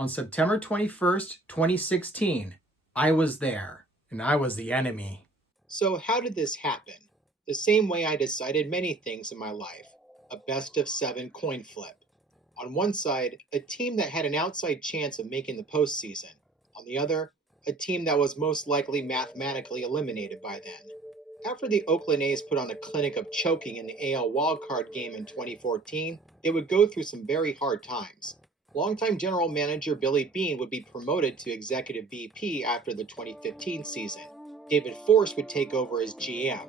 On September 21st, 2016, I was there, and I was the enemy. So, how did this happen? The same way I decided many things in my life, a best of 7 coin flip. On one side, a team that had an outside chance of making the postseason. On the other, a team that was most likely mathematically eliminated by then. After the Oakland A's put on a clinic of choking in the AL wildcard game in 2014, they would go through some very hard times. Longtime general manager Billy Beane would be promoted to executive VP after the 2015 season. David Force would take over as GM.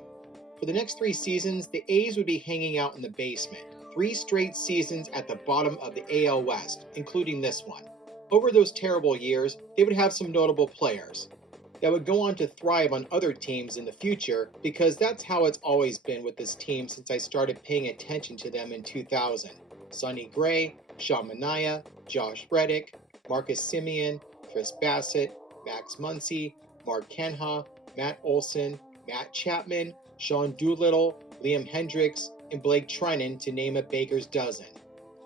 For the next 3 seasons, the A's would be hanging out in the basement. 3 straight seasons at the bottom of the AL West, including this one. Over those terrible years, they would have some notable players that would go on to thrive on other teams in the future, because that's how it's always been with this team since I started paying attention to them in 2000. Sonny Gray, Sean Manaea, Josh Reddick, Marcus Semien, Chris Bassett, Max Muncy, Mark Canha, Matt Olson, Matt Chapman, Sean Doolittle, Liam Hendriks, and Blake Treinen, to name a baker's dozen.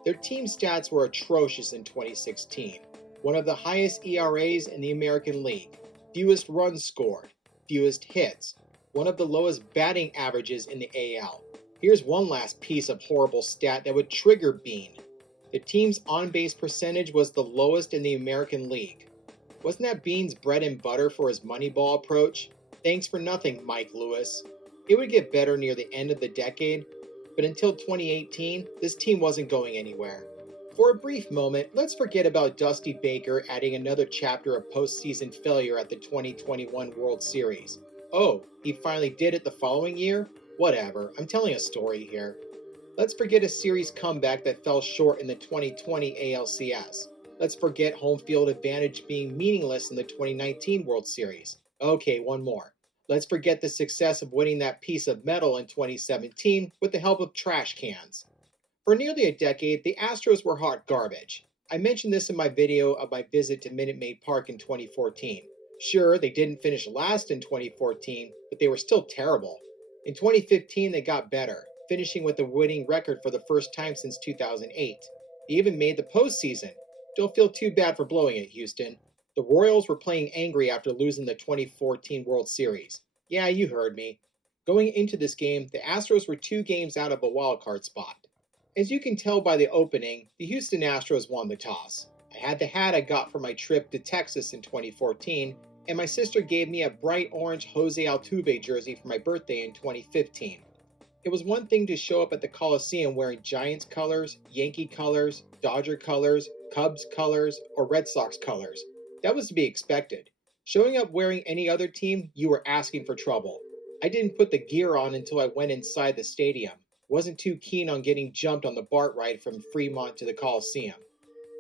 Their team stats were atrocious in 2016. One of the highest ERAs in the American League, fewest runs scored, fewest hits, one of the lowest batting averages in the AL. Here's one last piece of horrible stat that would trigger Beane. The team's on-base percentage was the lowest in the American League. Wasn't that Beane's bread and butter for his Moneyball approach? Thanks for nothing, Mike Lewis. It would get better near the end of the decade, but until 2018, this team wasn't going anywhere. For a brief moment, let's forget about Dusty Baker adding another chapter of postseason failure at the 2021 World Series. Oh, he finally did it the following year? Whatever, I'm telling a story here. Let's forget a series comeback that fell short in the 2020 ALCS. Let's forget home field advantage being meaningless in the 2019 World Series. Okay, one more. Let's forget the success of winning that piece of metal in 2017 with the help of trash cans. For nearly a decade, the Astros were hot garbage. I mentioned this in my video of my visit to Minute Maid Park in 2014. Sure, they didn't finish last in 2014, but they were still terrible. In 2015, they got better, finishing with a winning record for the first time since 2008. They even made the postseason. Don't feel too bad for blowing it, Houston. The Royals were playing angry after losing the 2014 World Series. Yeah, you heard me. Going into this game, the Astros were 2 games out of a wildcard spot. As you can tell by the opening, the Houston Astros won the toss. I had the hat I got for my trip to Texas in 2014, and my sister gave me a bright orange Jose Altuve jersey for my birthday in 2015. It was one thing to show up at the Coliseum wearing Giants colors, Yankee colors, Dodger colors, Cubs colors, or Red Sox colors. That was to be expected. Showing up wearing any other team, you were asking for trouble. I didn't put the gear on until I went inside the stadium. Wasn't too keen on getting jumped on the BART ride from Fremont to the Coliseum.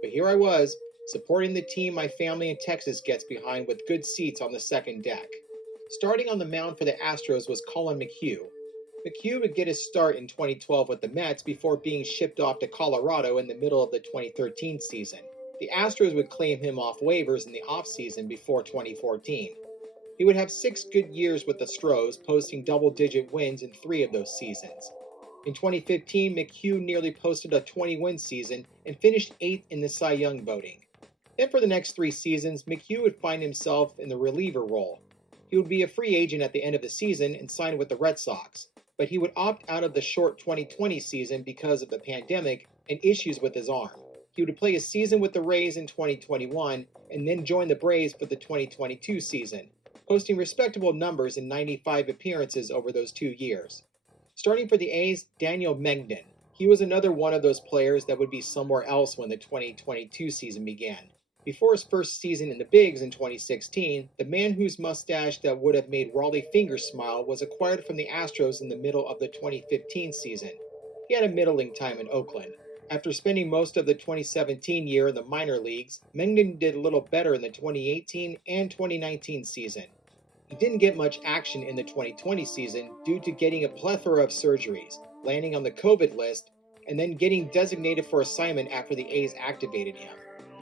But here I was, supporting the team my family in Texas gets behind with good seats on the second deck. Starting on the mound for the Astros was Colin McHugh. McHugh would get his start in 2012 with the Mets before being shipped off to Colorado in the middle of the 2013 season. The Astros would claim him off waivers in the offseason before 2014. He would have 6 good years with the Astros, posting double-digit wins in 3 of those seasons. In 2015, McHugh nearly posted a 20-win season and finished 8th in the Cy Young voting. Then for the next 3 seasons, McHugh would find himself in the reliever role. He would be a free agent at the end of the season and sign with the Red Sox, but he would opt out of the short 2020 season because of the pandemic and issues with his arm. He would play a season with the Rays in 2021 and then join the Braves for the 2022 season, posting respectable numbers in 95 appearances over those 2 years. Starting for the A's, Daniel Mengden. He was another one of those players that would be somewhere else when the 2022 season began. Before his first season in the Bigs in 2016, the man whose mustache that would have made Raleigh Fingers smile was acquired from the Astros in the middle of the 2015 season. He had a middling time in Oakland. After spending most of the 2017 year in the minor leagues, Mengden did a little better in the 2018 and 2019 season. He didn't get much action in the 2020 season due to getting a plethora of surgeries, landing on the COVID list, and then getting designated for assignment after the A's activated him.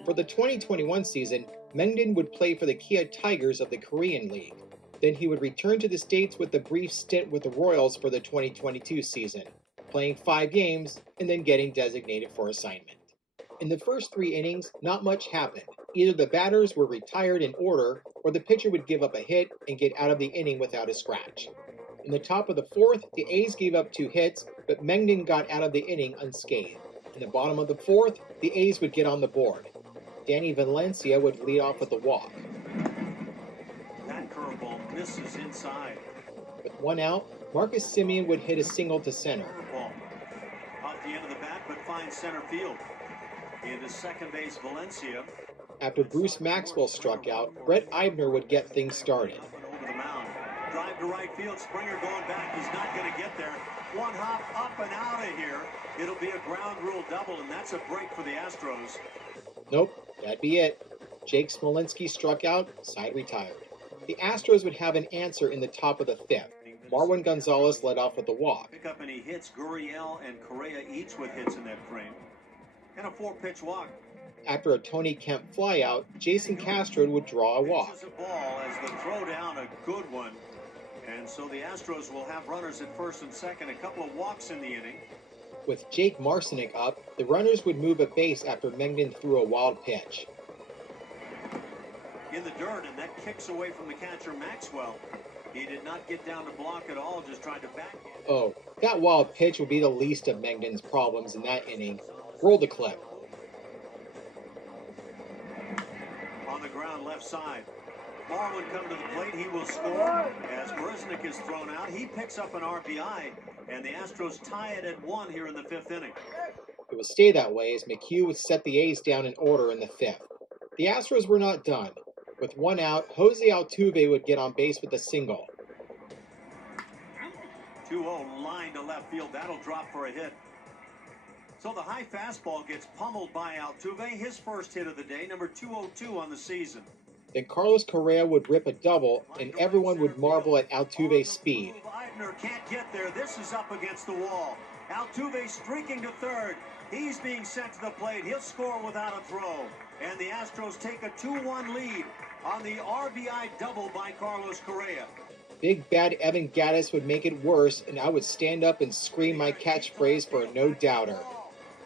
For the 2021 season, Mengden would play for the Kia Tigers of the Korean League. Then he would return to the States with a brief stint with the Royals for the 2022 season, playing 5 games and then getting designated for assignment. In the first 3 innings, not much happened. Either the batters were retired in order, or the pitcher would give up a hit and get out of the inning without a scratch. In the top of the fourth, the A's gave up 2 hits, but Mengden got out of the inning unscathed. In the bottom of the fourth, the A's would get on the board. Danny Valencia would lead off with a walk. That curveball misses inside. With 1 out, Marcus Semien would hit a single to center. Curveball off the end of the bat, but finds center field. Into second base, Valencia. After Bruce Maxwell struck out, Brett Eibner would get things started. Over the mound. Drive to right field. Springer going back. He's not going to get there. One hop up and out of here. It'll be a ground rule double, and that's a break for the Astros. Nope, that'd be it. Jake Smolinski struck out, side retired. The Astros would have an answer in the top of the fifth. Marwin Gonzalez led off with a walk. Pick up any hits. Gurriel and Correa each with hits in that frame. And a 4-pitch walk. After a Tony Kemp flyout, Jason Castro would draw a walk. This is a ball as the throw down, a good one. And so the Astros will have runners at first and second, a couple of walks in the inning. With Jake Marcinek up, the runners would move a base after Mengden threw a wild pitch. In the dirt, and that kicks away from the catcher Maxwell. He did not get down to block at all, just tried to back it. Oh, that wild pitch would be the least of Mengden's problems in that inning. Roll the clip. On the ground, left side. Marwin come to the plate. He will score. As Marisnick is thrown out, he picks up an RBI, and the Astros tie it at 1 here in the 5th inning. It would stay that way as McHugh would set the A's down in order in the 5th. The Astros were not done. With 1 out, Jose Altuve would get on base with a single. 2-0 line to left field. That'll drop for a hit. So the high fastball gets pummeled by Altuve. His first hit of the day, number 202 on the season. Then Carlos Correa would rip a double, and everyone would marvel at Altuve's speed. Eibner can't get there. This is up against the wall. Altuve streaking to third. He's being sent to the plate. He'll score without a throw. And the Astros take a 2-1 lead on the RBI double by Carlos Correa. Big bad Evan Gattis would make it worse, and I would stand up and scream my catchphrase for a no-doubter.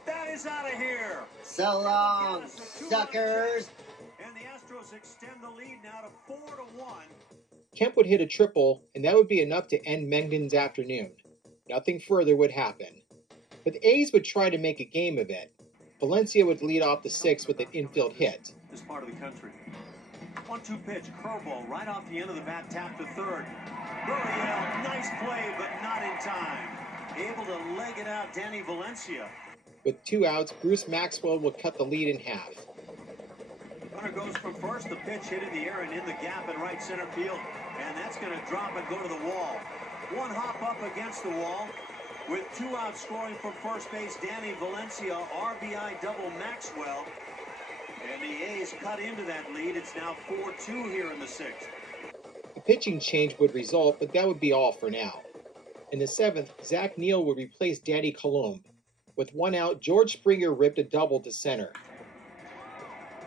That is out of here. So long, suckers. And the Astros extend the lead now to 4-1. Kemp would hit a triple, and that would be enough to end Mengden's afternoon. Nothing further would happen. But the A's would try to make a game of it. Valencia would lead off the 6th with an infield hit. This part of the country. 1-2 pitch, curveball right off the end of the bat, tap to third. Gurriel, nice play, but not in time. Able to leg it out, Danny Valencia. With 2 outs, Bruce Maxwell would cut the lead in half. Runner goes from first, the pitch hit in the air and in the gap in right center field. And that's going to drop and go to the wall. 1 hop up against the wall. With 2 outs scoring from first base, Danny Valencia, RBI double Maxwell. And the A's cut into that lead. It's now 4-2 here in the 6th. A pitching change would result, but that would be all for now. In the 7th, Zach Neal would replace Danny Colomb. With 1 out, George Springer ripped a double to center.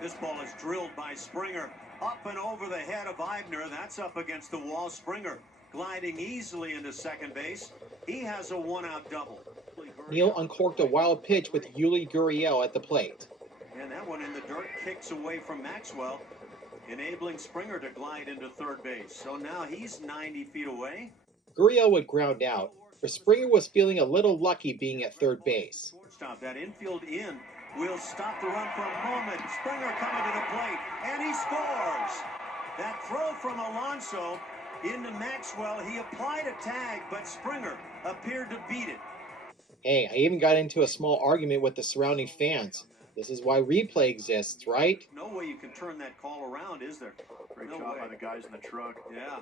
This ball is drilled by Springer. Up and over the head of Eibner. That's up against the wall. Springer gliding easily into second base. He has a 1-out double. Neal uncorked a wild pitch with Yuli Gurriel at the plate. And that one in the dirt kicks away from Maxwell, enabling Springer to glide into third base. So now he's 90 feet away. Gurriel would ground out, but Springer was feeling a little lucky being at third base. Shortstop, that infield in will stop the run for a moment. Springer coming to the plate, and he scores. That throw from Alonso into Maxwell. He applied a tag, but Springer appeared to beat it. Hey, I even got into a small argument with the surrounding fans. This is why replay exists, right? No way you can turn that call around, is there? Great No job way. by the guys in the truck. Yeah.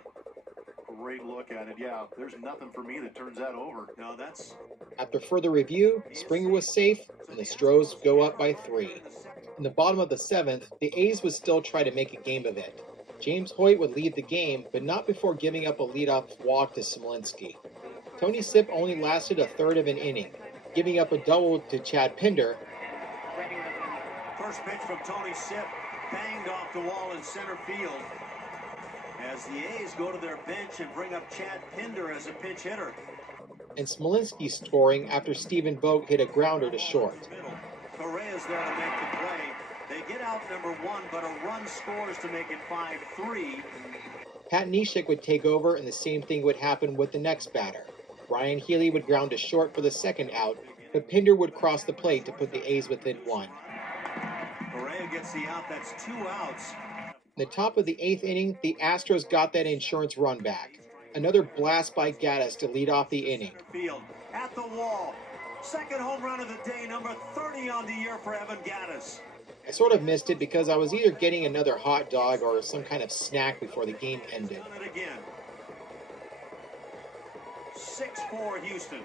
Great look at it. Yeah, there's nothing for me that turns that over. No, that's... After further review, Springer was safe, and the Astros go up by 3. In the bottom of the 7th, the A's would still try to make a game of it. James Hoyt would lead the game, but not before giving up a leadoff walk to Smolinski. Tony Sipp only lasted a third of an inning, giving up a double to Chad Pinder. First pitch from Tony Sipp, banged off the wall in center field. As the A's go to their bench and bring up Chad Pinder as a pinch hitter. And Smolinski scoring after Stephen Vogt hit a grounder to short. Correa's there to make the play. They get out number 1, but a run scores to make it 5-3. Pat Neshek would take over, and the same thing would happen with the next batter. Ryan Healy would ground to short for the second out, but Pinder would cross the plate to put the A's within 1. Correa gets the out. That's 2 outs. In the top of the 8th inning, the Astros got that insurance run back. Another blast by Gaddis to lead off the inning. Field at the wall. Second home run of the day, number 30 on the year for Evan Gaddis. I sort of missed it because I was either getting another hot dog or some kind of snack before the game ended. Done it again. 6-4 Houston.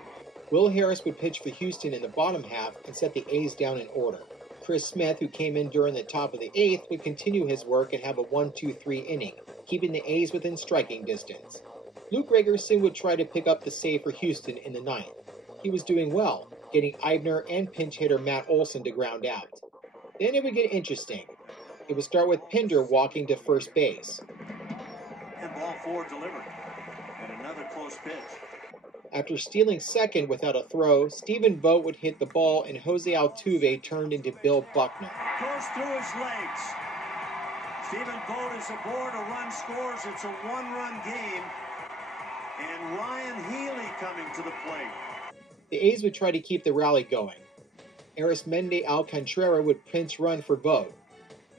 Will Harris would pitch for Houston in the bottom half and set the A's down in order. Chris Smith, who came in during the top of the 8th, would continue his work and have a 1-2-3 inning, keeping the A's within striking distance. Luke Gregerson would try to pick up the save for Houston in the 9th. He was doing well, getting Eibner and pinch hitter Matt Olson to ground out. Then it would get interesting. It would start with Pinder walking to first base. And ball 4 delivered. And another close pitch. After stealing second without a throw, Stephen Vogt would hit the ball and Jose Altuve turned into Bill Buckner. Goes through his legs. Stephen Vogt is aboard. A run scores. It's a 1-run game. And Ryan Healy coming to the plate. The A's would try to keep the rally going. Arismendi Alcantara would pinch run for Vogt.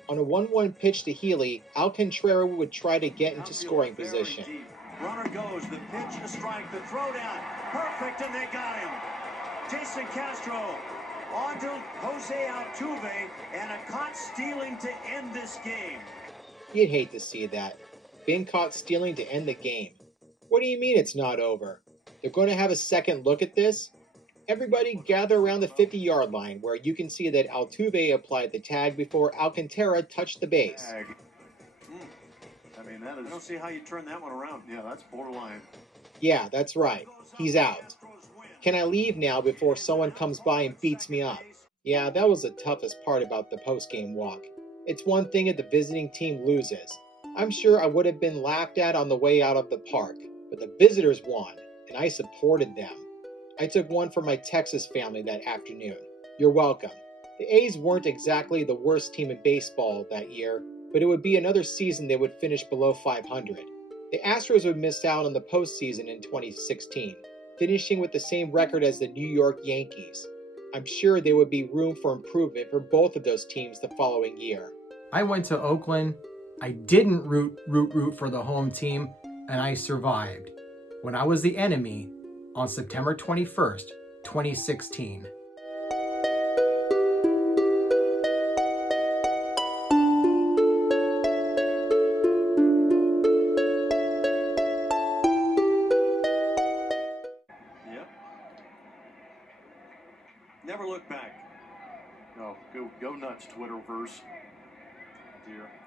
On a 1-1 pitch to Healy, Alcantara would try to get into scoring position. Deep. Runner goes, the pitch, a strike, the throw down. Perfect, and they got him. Jason Castro on to Jose Altuve, and a caught stealing to end this game. You'd hate to see that. Being caught stealing to end the game. What do you mean it's not over? They're going to have a second look at this? Everybody gather around the 50-yard line where you can see that Altuve applied the tag before Alcantara touched the base. I mean, that I don't is, see how you turn that one around. yeah, that's borderline. Yeah, that's right. He's out. Can I leave now before someone comes by and beats me up? Yeah, that was the toughest part about the post-game walk. It's one thing if the visiting team loses. I'm sure I would have been laughed at on the way out of the park, but the visitors won, and I supported them. I took one for my Texas family that afternoon. You're welcome. The A's weren't exactly the worst team in baseball that year, but it would be another season they would finish below 500. The Astros would miss out on the postseason in 2016, finishing with the same record as the New York Yankees. I'm sure there would be room for improvement for both of those teams the following year. I went to Oakland. I didn't root for the home team, and I survived when I was the enemy on September 21st, 2016. Yep. Never look back. No, go nuts, Twitterverse. Dear.